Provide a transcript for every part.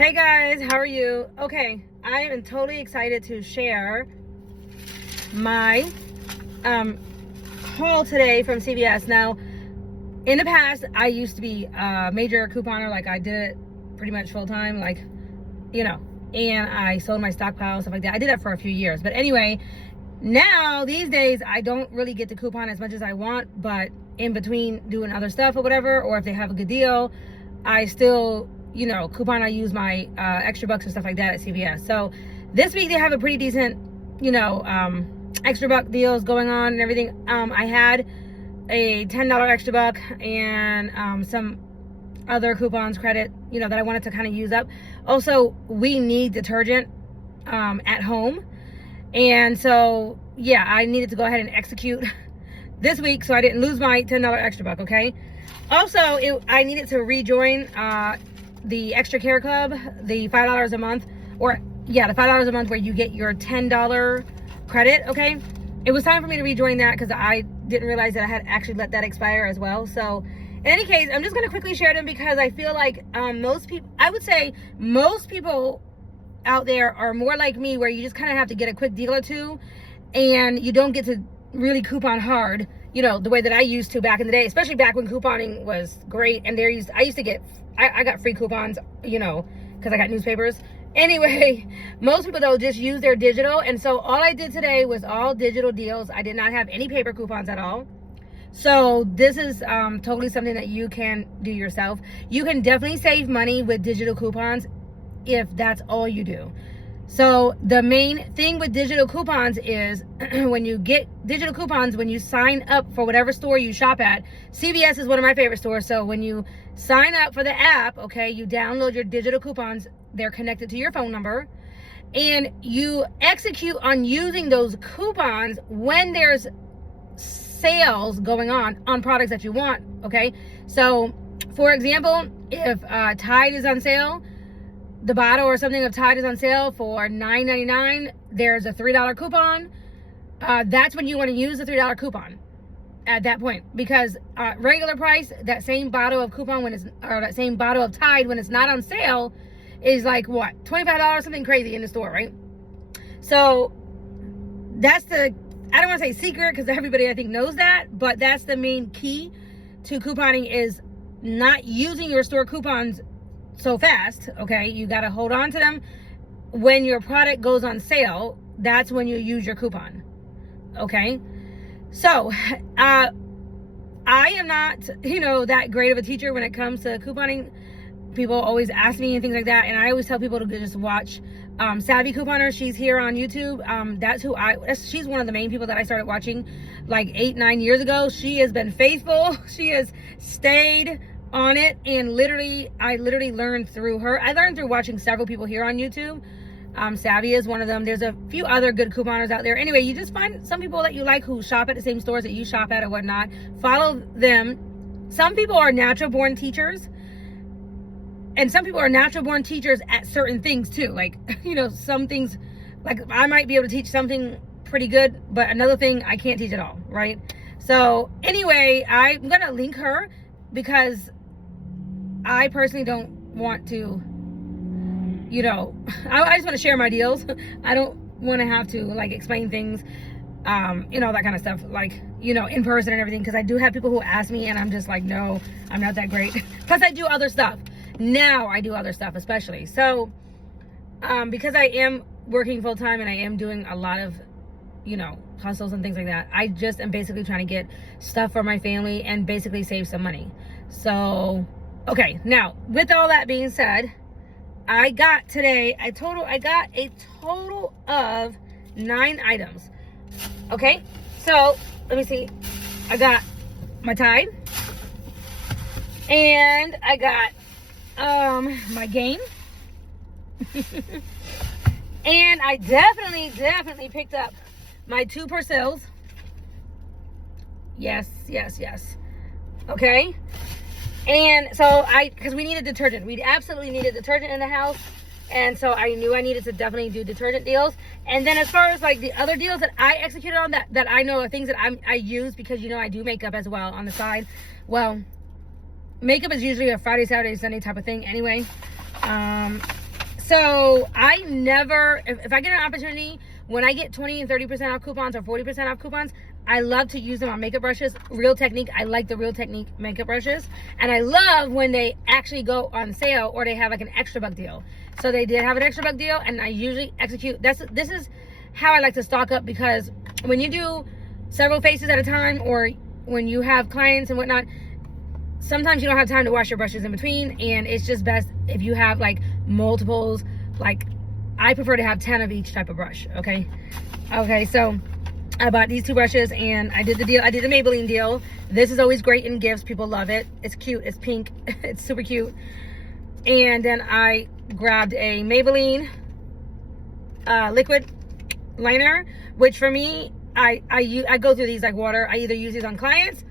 Hey guys, how are you? Okay, I am totally excited to share my haul today from CVS. Now, in the past, I used to be a major couponer. Like, I did it pretty much full time, like, you know, and I sold my stockpile, stuff like that. I did that for a few years. But anyway, now, these days, I don't really get to coupon as much as I want, but in between doing other stuff or whatever, or if they have a good deal, I still, you know, coupon. I use my extra bucks and stuff like that at CVS. So this week they have a pretty decent, you know, extra buck deals going on and everything. I had a $10 extra buck and some other coupons credit, you know, that I wanted to kind of use up. Also, we need detergent at home. And so, yeah, I needed to go ahead and execute this week so I didn't lose my $10 extra buck, okay? Also, I needed to rejoin the Extra Care Club, the $5 a month, or yeah, the $5 a month where you get your $10 credit, okay? It was time for me to rejoin that because I didn't realize that I had actually let that expire as well. So in any case, I'm just going to quickly share them because I feel like most people, I would say most people out there are more like me, where you just kind of have to get a quick deal or two and you don't get to really coupon hard, you know, the way that I used to back in the day, especially back when couponing was great. And I used to get, I got free coupons, you know, because I got newspapers. Anyway, most people though just use their digital. And so all I did today was all digital deals. I did not have any paper coupons at all. So this is totally something that you can do yourself. You can definitely save money with digital coupons if that's all you do. So the main thing with digital coupons is when you get digital coupons, when you sign up for whatever store you shop at, CVS is one of my favorite stores. So when you sign up for the app, okay, you download your digital coupons. They're connected to your phone number, and you execute on using those coupons when there's sales going on products that you want, okay? So for example, if Tide is on sale, the bottle or something of Tide is on sale for $9.99, there's a $3 coupon. That's when you want to use the $3 coupon at that point, because regular price, that same bottle of coupon or that same bottle of Tide when it's not on sale is like what, $25, something crazy in the store, right? So that's the, I don't want to say secret because everybody I think knows that, but that's the main key to couponing, is not using your store coupons so fast, okay? You got to hold on to them. When your product goes on sale, that's when you use your coupon, okay? So I am not, you know, that great of a teacher when it comes to couponing. People always ask me and things like that, and I always tell people to just watch Savvy Couponer. She's here on YouTube. She's one of the main people that I started watching like 8-9 years ago. She has been faithful. She has stayed on it, and I literally learned through her. I learned through watching several people here on YouTube. Savvy is one of them. There's a few other good couponers out there. Anyway, you just find some people that you like who shop at the same stores that you shop at or whatnot. Follow them. Some people are natural born teachers, and some people are natural born teachers at certain things too. Like, you know, some things, like I might be able to teach something pretty good, but another thing I can't teach at all, right? So anyway, I'm gonna link her because I personally don't want to, you know, I just want to share my deals. I don't want to have to like explain things, you know, that kind of stuff, like, you know, in person and everything, because I do have people who ask me and I'm just like, no, I'm not that great. Plus I do other stuff. Now I do other stuff, especially. So because I am working full time and I am doing a lot of, you know, hustles and things like that, I just am basically trying to get stuff for my family and basically save some money. So okay, now with all that being said, I got a total of 9 items. Okay, so let me see. I got my Tide, and I got my Gain, and I definitely picked up my 2 Persils. Yes. Okay. And so because we needed detergent. We absolutely needed detergent in the house. And so I knew I needed to definitely do detergent deals. And then as far as like the other deals that I executed on, that I know are things that I use, because, you know, I do makeup as well on the side. Well, makeup is usually a Friday, Saturday, Sunday type of thing anyway. So I never, if I get an opportunity, when I get 20 and 30% off coupons or 40% off coupons, I love to use them on makeup brushes. Real Technique, I like the Real Technique makeup brushes. And I love when they actually go on sale or they have like an extra buck deal. So they did have an extra buck deal, and I usually execute. This is how I like to stock up, because when you do several faces at a time, or when you have clients and whatnot, sometimes you don't have time to wash your brushes in between, and it's just best if you have like multiples. Like, I prefer to have 10 of each type of brush. Okay, so I bought these 2 brushes, and I did the deal. I did the Maybelline deal. This is always great in gifts. People love it. It's cute. It's pink. It's super cute. And then I grabbed a Maybelline liquid liner, which for me, I go through these like water. I either use these on clients,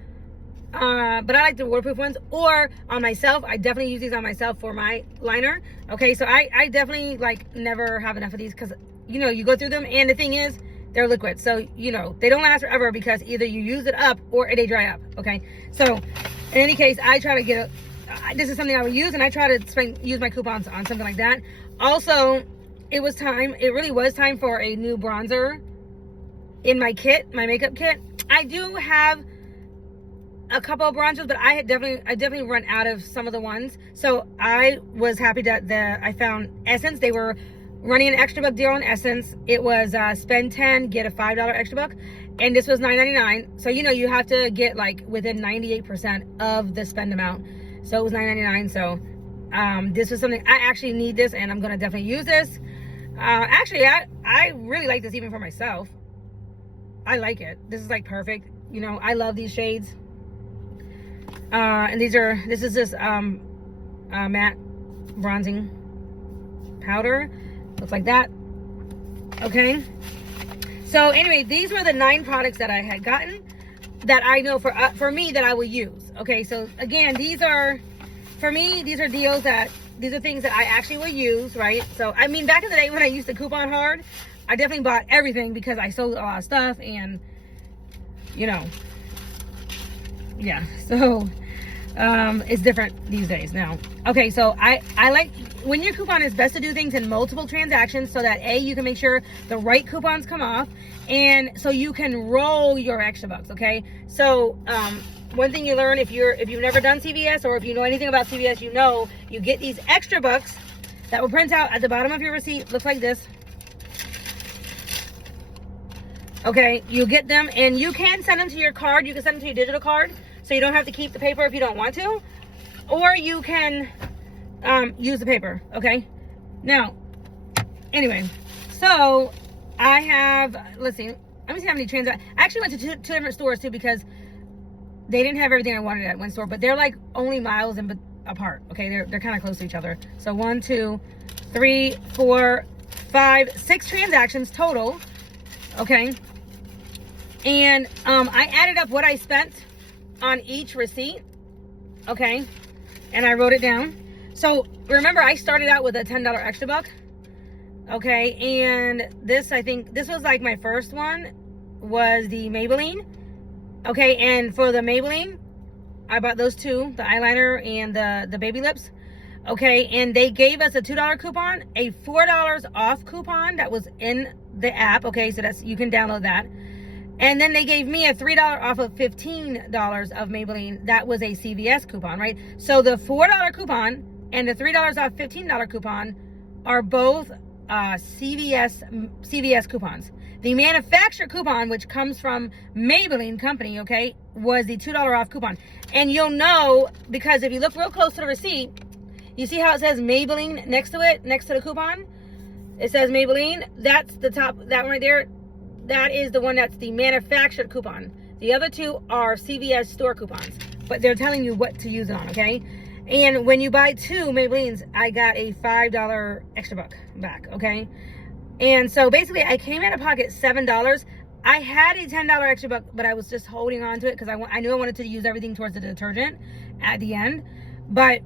but I like the waterproof ones, or on myself. I definitely use these on myself for my liner. Okay, so I definitely like never have enough of these, because you know, you go through them, and the thing is, they're liquid, so you know they don't last forever, because either you use it up or they dry up. Okay, so in any case, I try to get this is something I would use, and I try to use my coupons on something like that. Also, it really was time for a new bronzer in my kit, my makeup kit. I do have a couple of bronzers, but I definitely run out of some of the ones. So I was happy that I found Essence. They were running an extra buck deal on Essence. It was spend 10, get a $5 extra buck, and this was $9.99. So you know, you have to get like within 98% of the spend amount. So it was $9.99. So this was something, I actually need this, and I'm gonna definitely use this. Actually, I really like this even for myself. I like it. This is like perfect. You know, I love these shades. And this is this matte bronzing powder. Looks like that. Okay. So anyway, these were the 9 products that I had gotten that I know for me that I will use. Okay, so again, these are, for me, these are deals these are things that I actually will use, right? So, I mean, back in the day when I used to coupon hard, I definitely bought everything because I sold a lot of stuff, and, you know, yeah. So, it's different these days now. Okay, so I like, when your coupon, is best to do things in multiple transactions, so that you can make sure the right coupons come off, and so you can roll your extra bucks. Okay, so one thing you learn, if you've never done CVS, or if you know anything about CVS, you know you get these extra bucks that will print out at the bottom of your receipt. Looks like this. Okay, you get them, and you can send them to your card. You can send them to your digital card, so you don't have to keep the paper if you don't want to, or you can use the paper. Okay, now anyway, so I have, let's see, let me see how many transactions. I actually went to two different stores too, because they didn't have everything I wanted at one store, but they're like only miles apart. Okay, they're kind of close to each other. So 1, 2, 3, 4, 5, 6 transactions total. Okay, and I added up what I spent on each receipt. Okay, and I wrote it down. So remember, I started out with a $10 extra buck. Okay, and this, I think this was like my first one, was the Maybelline. Okay, and for the Maybelline, I bought those 2, the eyeliner and the baby lips. Okay, and they gave us a $2 coupon, a $4 off coupon that was in the app. Okay, so that's, you can download that. And then they gave me a $3 off of $15 of Maybelline. That was a CVS coupon, right? So the $4 coupon and the $3 off $15 coupon are both CVS coupons. The manufacturer coupon, which comes from Maybelline company, okay, was the $2 off coupon. And you'll know, because if you look real close to the receipt, you see how it says Maybelline next to it, next to the coupon? It says Maybelline. That's the top, that one right there. That is the one that's the manufactured coupon. The other 2 are CVS store coupons, but they're telling you what to use it on, okay? And when you buy 2 Maybellines, I got a $5 extra buck back, okay? And so basically, I came out of pocket $7. I had a $10 extra buck, but I was just holding on to it because I knew I wanted to use everything towards the detergent at the end. But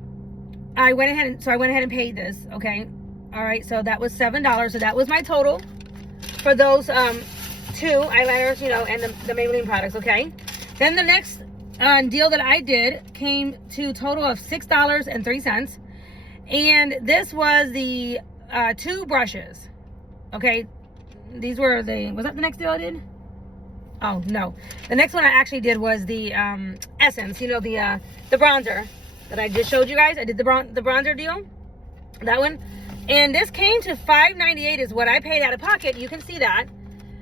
I went ahead and paid this, okay? All right, so that was $7. So that was my total for those 2 eyeliners, you know, and the Maybelline products, okay? Then the next deal that I did came to a total of $6.03. And this was the 2 brushes. Okay, these were was that the next deal I did? Oh no, the next one I actually did was the Essence, you know, the bronzer that I just showed you guys. I did the bronzer deal, that one, and this came to $5.98 is what I paid out of pocket. You can see that.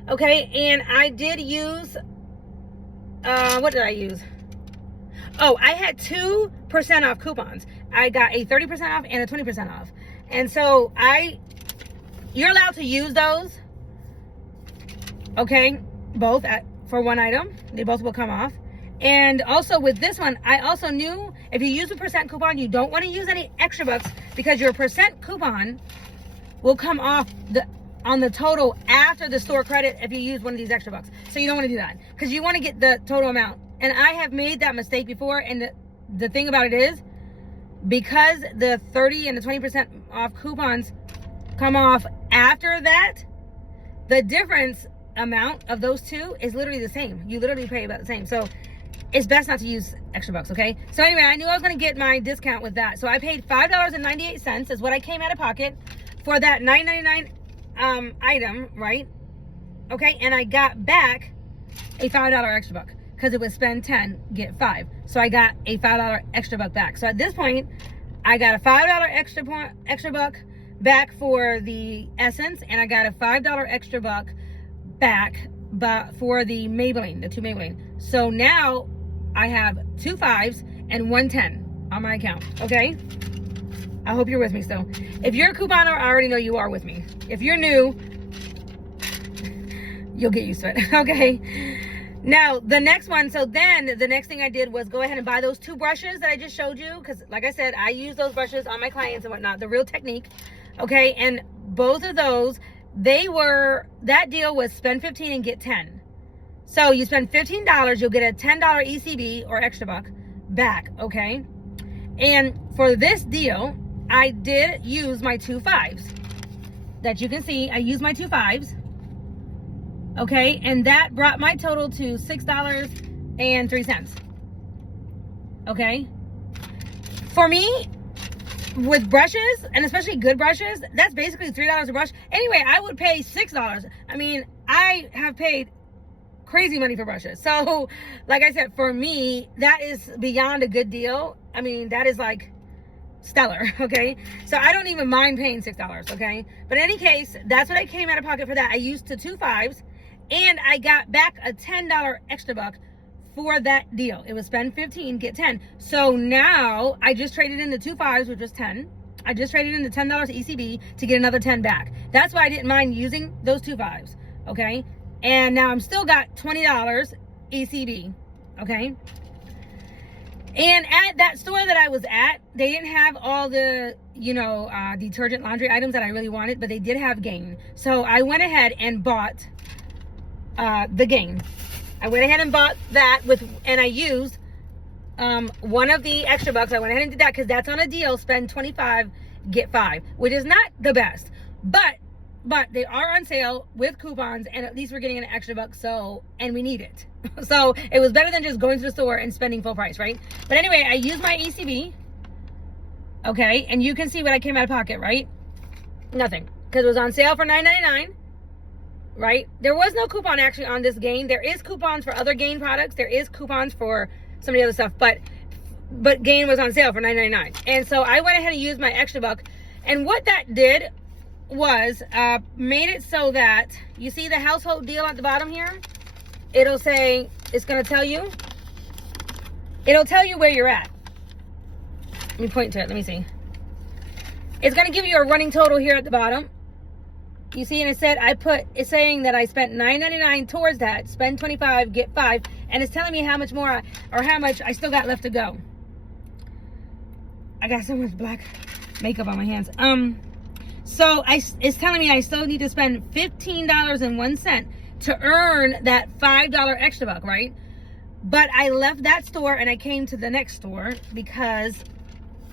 Okay, and I did use what did I use? Oh, I had 2% off coupons. I got a 30% off and a 20% off, and so you're allowed to use those. Okay, both for one item. They both will come off. And also with this one, I also knew if you use a percent coupon, you don't want to use any extra bucks, because your percent coupon will come off on the total after the store credit if you use one of these extra bucks. So you don't want to do that, because you want to get the total amount. And I have made that mistake before. And the thing about it is, because the 30 and the 20% off coupons come off after that, the difference amount of those two is literally the same. You literally pay about the same. So it's best not to use extra bucks, okay? So anyway, I knew I was going to get my discount with that. So I paid $5.98 is what I came out of pocket for that $9.99 item, right? Okay, and I got back a $5 extra buck, because it was spend 10, get 5. So I got a $5 extra buck back. So at this point, I got a $5 extra buck back for the Essence, and I got a $5 extra buck back for the Maybelline, the 2 Maybelline. So now I have 2 5s and 1 10 on my account. Okay, I hope you're with me still. If you're a couponer, I already know you are with me. If you're new, you'll get used to it. Okay, now the next one. So then the next thing I did was go ahead and buy those 2 brushes that I just showed you, because like I said, I use those brushes on my clients and whatnot, the Real Technique. Okay, and both of those, that deal was spend 15 and get 10. So you spend $15, you'll get a $10 ECB or extra buck back, okay? And for this deal, I did use my 2 5s. That you can see, I used my 2 5s. Okay, and that brought my total to $6.03. Okay? For me, with brushes, and especially good brushes, that's basically $3 a brush. Anyway, I would pay $6. I mean, I have paid crazy money for brushes. So, like I said, for me, that is beyond a good deal. I mean, that is like stellar, okay? So I don't even mind paying $6, okay? But in any case, that's what I came out of pocket for that. I used the 2 5s, and I got back a $10 extra buck for that deal. It was spend 15, get 10. So now I just traded in the 2 5s, which was 10. I just traded in the $10 ECB to get another 10 back. That's why I didn't mind using those 2 5s, okay? And now I'm still got $20 ECB, okay? And at that store that I was at, they didn't have all the, detergent laundry items that I really wanted, but they did have Gain. So I went ahead and bought the Gain. I went ahead and bought that and I used one of the extra bucks. I went ahead and did that because that's on a deal. Spend 25, get 5, which is not the best, but they are on sale with coupons, and at least we're getting an extra buck. And we need it. So it was better than just going to the store and spending full price, right? But anyway, I used my ECB. Okay, and you can see what I came out of pocket, right? Nothing, because it was on sale for $9.99. Right? There was no coupon actually on this Gain. There is coupons for other Gain products. There is coupons for some of the other stuff, but Gain was on sale for $9.99. And so I went ahead and used my extra buck. And what that did was made it so that you see the household deal at the bottom here. It'll say, it's going to tell you. It'll tell you where you're at. Let me point to it. Let me see. It's going to give you a running total here at the bottom. You see, and it said it's saying that I spent $9.99 towards that. Spend 25, get 5, and it's telling me how much more how much I still got left to go. I got so much black makeup on my hands. So it's telling me I still need to spend $15.01 to earn that $5 extra buck, right? But I left that store and I came to the next store because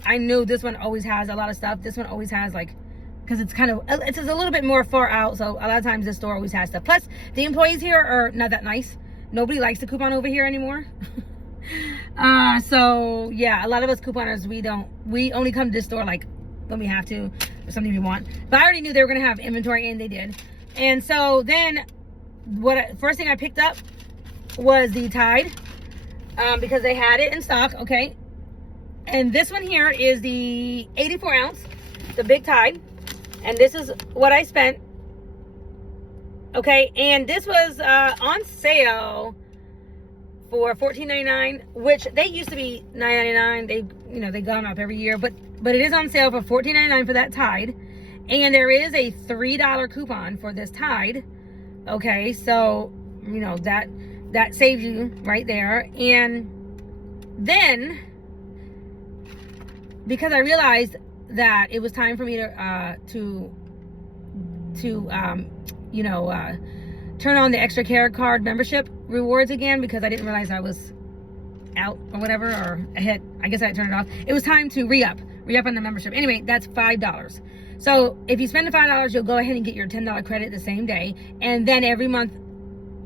I knew this one always has a lot of stuff. This one always has because it's a little bit more far out, so a lot of times this store always has stuff. Plus, the employees here are not that nice. Nobody likes the coupon over here anymore. So yeah, a lot of us couponers, we only come to this store when we have to. something you want. But I already knew they were going to have inventory, and they did. And so then first thing I picked up was the Tide, because they had it in stock, okay? And this one here is the 84 ounce, the big Tide. And this is what I spent, okay? And this was on sale for $14.99, which they used to be $9.99. They've gone up every year, but it is on sale for $14.99 for that Tide. And there is a $3 coupon for this Tide. Okay, so that saves you right there. And then, because I realized that it was time for me to turn on the extra care card membership rewards again, because I didn't realize I was out or whatever, or I guess I had turned it off. It was time to re-up on the membership. Anyway, that's $5. So if you spend the $5, you'll go ahead and get your $10 credit the same day. And then every month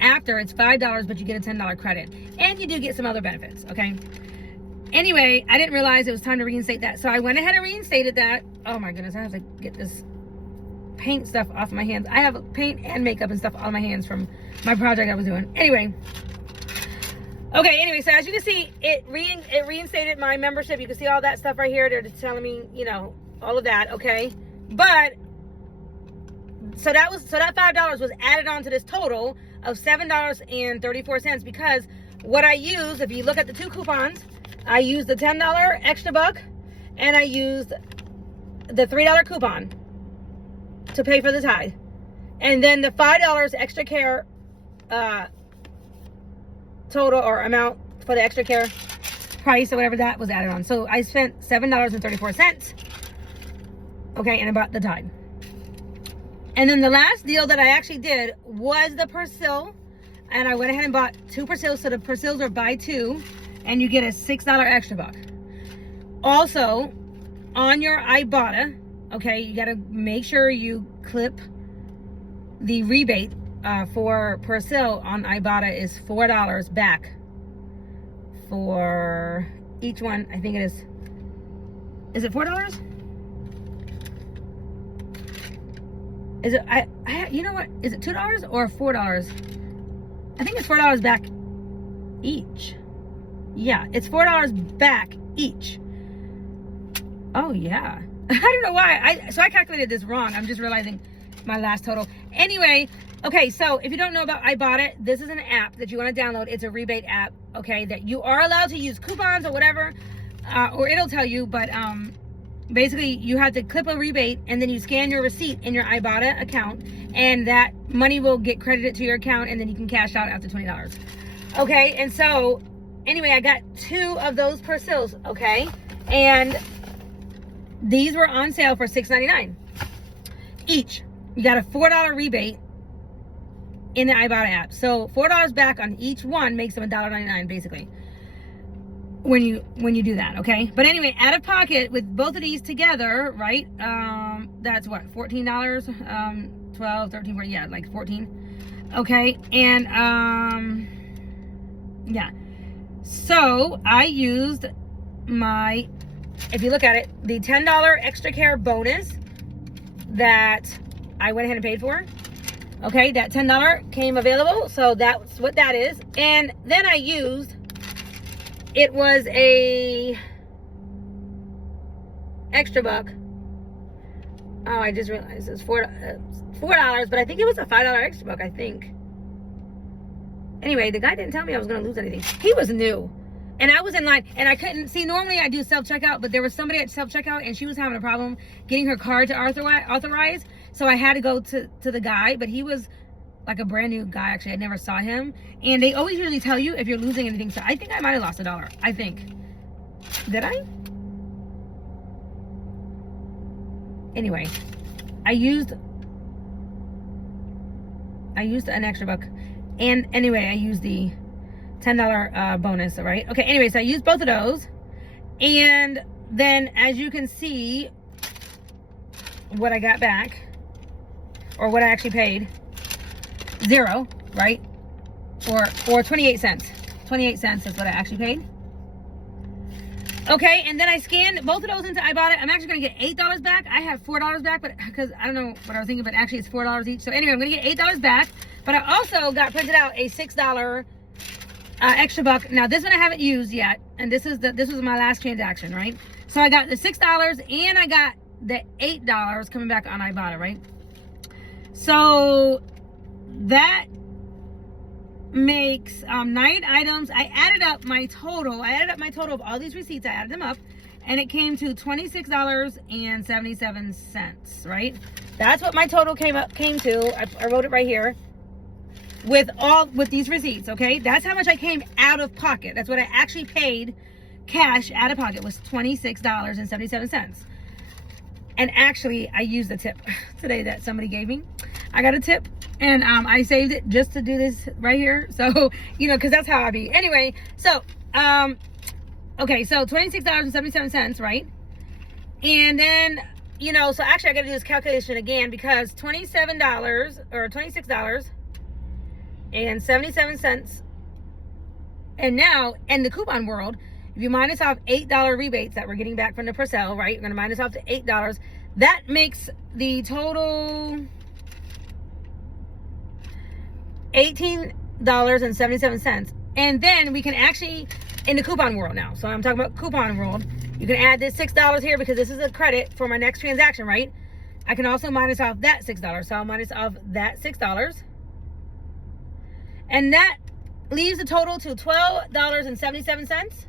after, it's $5, but you get a $10 credit. And you do get some other benefits, okay? Anyway, I didn't realize it was time to reinstate that. So I went ahead and reinstated that. Oh my goodness, I have to get this paint stuff off my hands. I have paint and makeup and stuff on my hands from my project I was doing. Anyway, so as you can see, it reinstated my membership. You can see all that stuff right here. They're just telling me, all of that, okay? But so that $5 was added on to this total of $7.34, because what I used, if you look at the two coupons, I used the $10 extra buck, and I used the $3 coupon to pay for the Tide, and then the $5 extra care total or amount for the extra care price or whatever that was added on. So I spent $7.34. Okay, and about the Tide. And then the last deal that I actually did was the Persil. And I went ahead and bought 2 Persils. So the Persils are buy 2, and you get a $6 extra buck. Also, on your Ibotta, okay, you got to make sure you clip the rebate for Persil on Ibotta is $4 back for each one. I think it is. Is it $4? Is it, you know what? Is it $2 or $4? I think it's $4 back each. Yeah, it's $4 back each. Oh, yeah. I don't know why. So I calculated this wrong. I'm just realizing my last total. Anyway, okay, so if you don't know about Ibotta, this is an app that you want to download. It's a rebate app, okay, that you are allowed to use coupons or whatever, or it'll tell you, but basically you have to clip a rebate, and then you scan your receipt in your Ibotta account, and that money will get credited to your account, and then you can cash out after $20. Okay, and so anyway, I got 2 of those Persils, okay, and these were on sale for $6.99 each. You got a $4 rebate in the Ibotta app, so $4 back on each one makes them $1.99 basically when you do that, okay? But anyway, out of pocket with both of these together, right? That's what, $14, 12, 13, 14, yeah, like 14. Okay, and yeah. So I used my, if you look at it, the $10 extra care bonus that I went ahead and paid for. Okay, that $10 came available, so that's what that is. And then I used, it was a extra buck. Oh, I just realized it's $4, but I think it was a $5 extra buck, I think. Anyway, the guy didn't tell me I was going to lose anything. He was new. And I was in line, and I couldn't see. Normally I do self-checkout, but there was somebody at self-checkout, and she was having a problem getting her card to authorize. So I had to go to the guy, but he was like a brand new guy. Actually, I never saw him. And they always usually tell you if you're losing anything. So I think I might have lost $1. I think. Did I? Anyway, I used an extra buck. And anyway, I used the $10 bonus, right? Okay, anyway, so I used both of those. And then as you can see, what I got back, or what I actually paid, 0, right? Or 28 cents. 28 cents is what I actually paid. Okay, and then I scanned both of those into Ibotta. I'm actually going to get $8 back. I have $4 back, but because I don't know what I was thinking, but actually it's $4 each. So anyway, I'm going to get $8 back. But I also got printed out a $6 extra buck. Now this one I haven't used yet, and this was my last transaction, right? So I got the $6 and I got the $8 coming back on Ibotta, right? So that makes 9 items. I added up my total of all these receipts. I added them up, and it came to $26.77, right? That's what my total came to. I wrote it right here with these receipts. Okay, that's how much I came out of pocket. That's what I actually paid cash out of pocket, was $26.77. And actually I used the tip today that somebody gave me. I got a tip, and I saved it just to do this right here. So, you know, because that's how I be. Anyway, so, okay, so $26.77, right? And then, you know, so actually I got to do this calculation again, because $26.77, and now in the coupon world, if you minus off $8 rebates that we're getting back from the Persil, right? You're going to minus off the $8. That makes the total $18.77. And then we can actually, in the coupon world now, so I'm talking about coupon world, you can add this $6 here because this is a credit for my next transaction, right? I can also minus off that $6. So I'll minus off that $6. And that leaves a total to $12.77.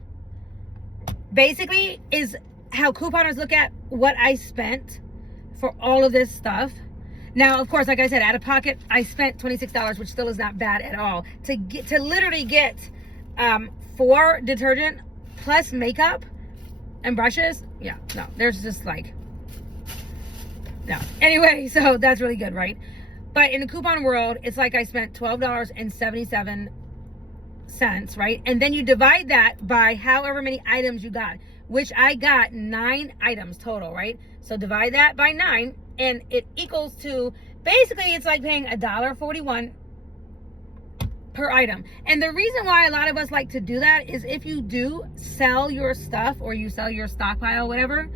Basically is how couponers look at what I spent for all of this stuff. Now, of course, like I said, out of pocket, I spent $26, which still is not bad at all. To literally get 4 detergent plus makeup and brushes. Yeah, no, there's just like, no. Anyway, so that's really good, right? But in the coupon world, it's like I spent $12.77, right? And then you divide that by however many items you got, which I got 9 items total, right? So divide that by 9, and it equals to, basically it's like paying $1.41 per item. And the reason why a lot of us like to do that is if you do sell your stuff, or you sell your stockpile, whatever,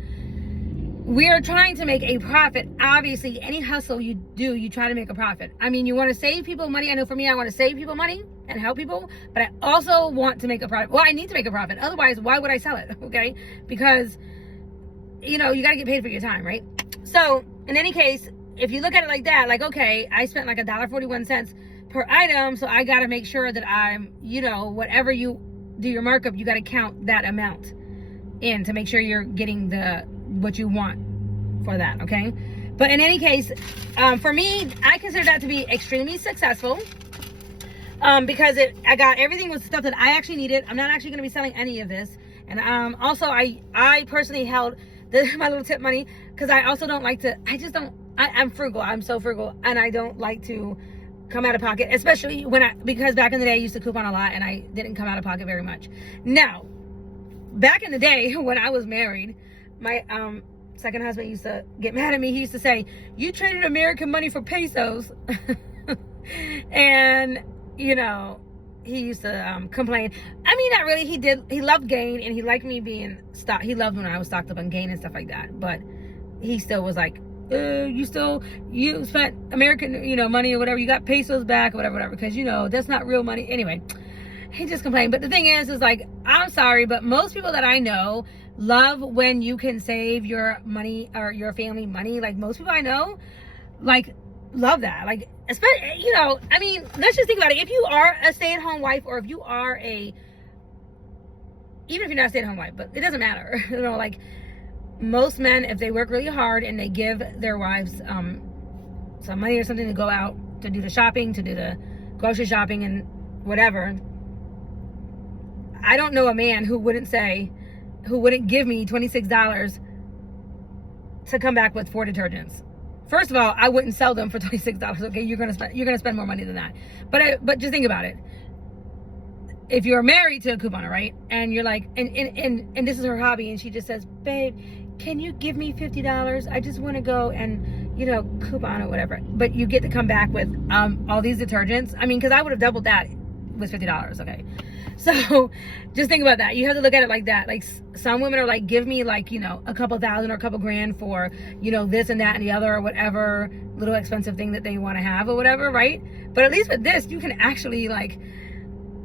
we are trying to make a profit. Obviously, any hustle you do, you try to make a profit. I mean, you want to save people money. I know for me, I want to save people money and help people, but I also want to make a profit. Well, I need to make a profit. Otherwise, why would I sell it? Okay? Because, you know, you got to get paid for your time, right? So in any case, if you look at it like that, like, okay, I spent like $1.41 per item. So I got to make sure that I'm, you know, whatever you do your markup, you got to count that amount in to make sure you're getting what you want for that. Okay. But in any case, for me, I consider that to be extremely successful. Because I got everything with stuff that I actually needed. I'm not actually going to be selling any of this. And also I personally held my little tip money, because I also don't like to, I'm frugal. I'm so frugal, and I don't like to come out of pocket, especially because back in the day I used to coupon a lot and I didn't come out of pocket very much. Now, back in the day when I was married, my second husband used to get mad at me. He used to say, "You traded American money for pesos." And, you know, he used to complain. I mean, not really. He loved Gain, and he liked me being stocked. He loved when I was stocked up on Gain and stuff like that. But he still was like, you spent American, you know, money or whatever. You got pesos back or whatever, because, you know, that's not real money. Anyway, he just complained. But the thing is like, I'm sorry, but most people that I know love when you can save your money or your family money. Like, most people I know, like, love that. Like, especially, you know, I mean, let's just think about it. If you are a stay-at-home wife, or if you are even if you're not a stay-at-home wife, but it doesn't matter. You know, like, most men, if they work really hard and they give their wives some money or something to go out to do the shopping, to do the grocery shopping and whatever, I don't know a man who wouldn't give me $26 to come back with 4 detergents. First of all, I wouldn't sell them for $26. Okay, you're gonna spend more money than that. But just think about it. If you're married to a couponer, right, and you're like, and this is her hobby, and she just says, "Babe, can you give me $50? I just want to go and, you know, coupon or whatever." But you get to come back with all these detergents. I mean, because I would have doubled that with $50. Okay, So just think about that. You have to look at it like that. Like some women are like, give me like, you know, a couple thousand or a couple grand for, you know, this and that and the other or whatever little expensive thing that they want to have or whatever, right? But at least with this, you can actually like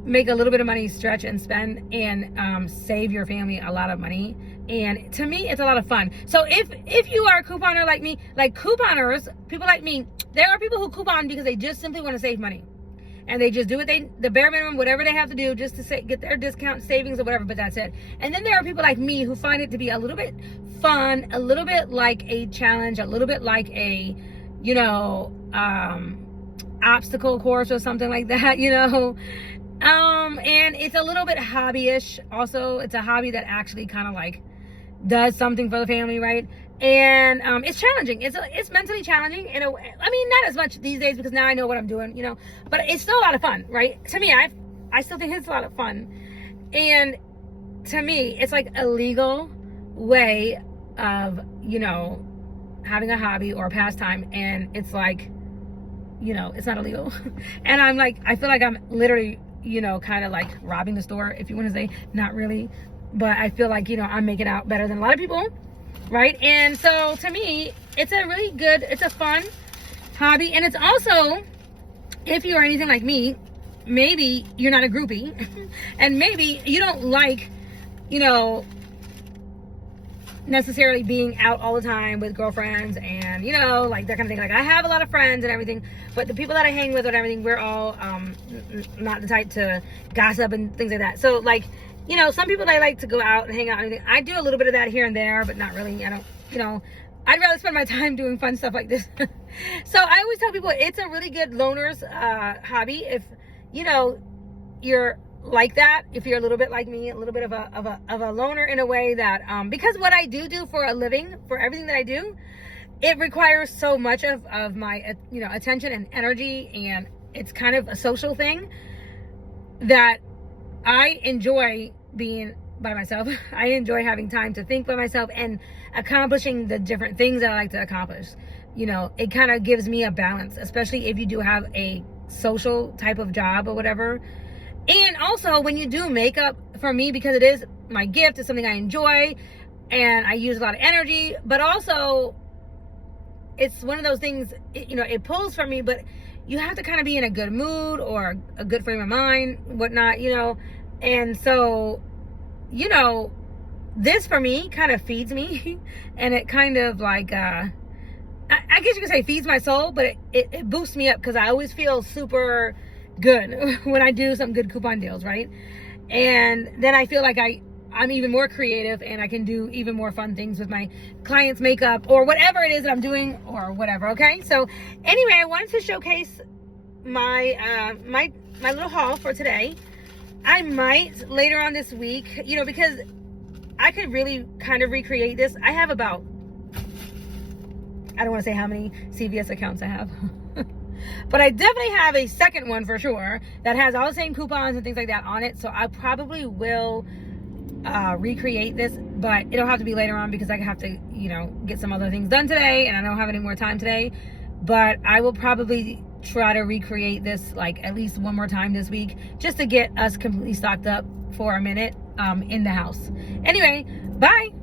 make a little bit of money, stretch and spend, and save your family a lot of money. And to me, it's a lot of fun. So if you are a couponer like me, like couponers, people like me, there are people who coupon because they just simply want to save money. And they just do what the bare minimum, whatever they have to do just to get their discount savings or whatever, but that's it. And then there are people like me who find it to be a little bit fun, a little bit like a challenge, a little bit like a, you know, obstacle course or something like that, you know. And it's a little bit hobbyish. Also, it's a hobby that actually kind of like does something for the family, right? And it's challenging. It's mentally challenging in a way. I mean, not as much these days because now I know what I'm doing, you know, but it's still a lot of fun, right? To me, I still think it's a lot of fun. And to me, it's like a legal way of, you know, having a hobby or a pastime. And it's like, you know, it's not illegal. And I'm like, I feel like I'm literally, you know, kind of like robbing the store, if you want to say. Not really, but I feel like, you know, I'm making out better than a lot of people, right? And so to me, it's a really good, it's a fun hobby. And it's also, if you're anything like me, maybe you're not a groupie and maybe you don't like, you know, necessarily being out all the time with girlfriends and, you know, like that kind of thing. Like I have a lot of friends and everything, but the people that I hang with and everything, we're all not the type to gossip and things like that. So like, you know, some people, they like to go out and hang out and everything. I do a little bit of that here and there, but not really. I don't, you know, I'd rather spend my time doing fun stuff like this. So I always tell people it's a really good loner's hobby. If, you know, you're like that, if you're a little bit like me, a little bit of a loner in a way that, because what I do for a living, for everything that I do, it requires so much of my, you know, attention and energy, and it's kind of a social thing that I enjoy being by myself. I enjoy having time to think by myself and accomplishing the different things that I like to accomplish. You know, it kind of gives me a balance, especially if you do have a social type of job or whatever. And also when you do makeup, for me, because it is my gift, it's something I enjoy and I use a lot of energy, but also it's one of those things, you know, it pulls from me, but you have to kind of be in a good mood or a good frame of mind, whatnot, you know. And so, you know, this for me kind of feeds me and it kind of like, I guess you could say feeds my soul, but it boosts me up because I always feel super good when I do some good coupon deals, right? And then I feel like I'm even more creative and I can do even more fun things with my clients' makeup or whatever it is that I'm doing or whatever. Okay, so anyway, I wanted to showcase my my little haul for today. I might later on this week, you know, because I could really kind of recreate this. I have about, I don't want to say how many CVS accounts I have but I definitely have a second one for sure that has all the same coupons and things like that on it. So I probably will recreate this, but it'll have to be later on because I have to, you know, get some other things done today and I don't have any more time today. But I will probably try to recreate this like at least one more time this week just to get us completely stocked up for a minute in the house. Anyway, bye.